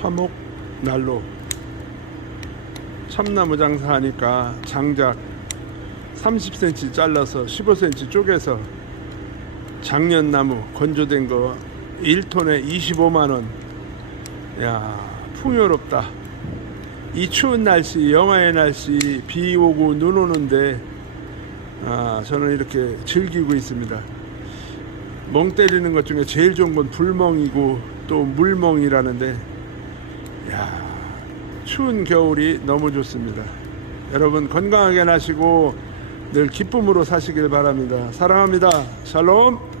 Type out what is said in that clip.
화목 난로. 참나무 장사하니까 장작 30cm 잘라서 15cm 쪼개서 작년나무 건조된 거 1톤에 25만원. 야, 풍요롭다. 이 추운 날씨, 영하의 날씨, 비 오고 눈 오는데 저는 이렇게 즐기고 있습니다. 멍 때리는 것 중에 제일 좋은 건 불멍이고 또 물멍이라는데, 야, 추운 겨울이 너무 좋습니다. 여러분 건강하게 나시고 늘 기쁨으로 사시길 바랍니다. 사랑합니다. 샬롬.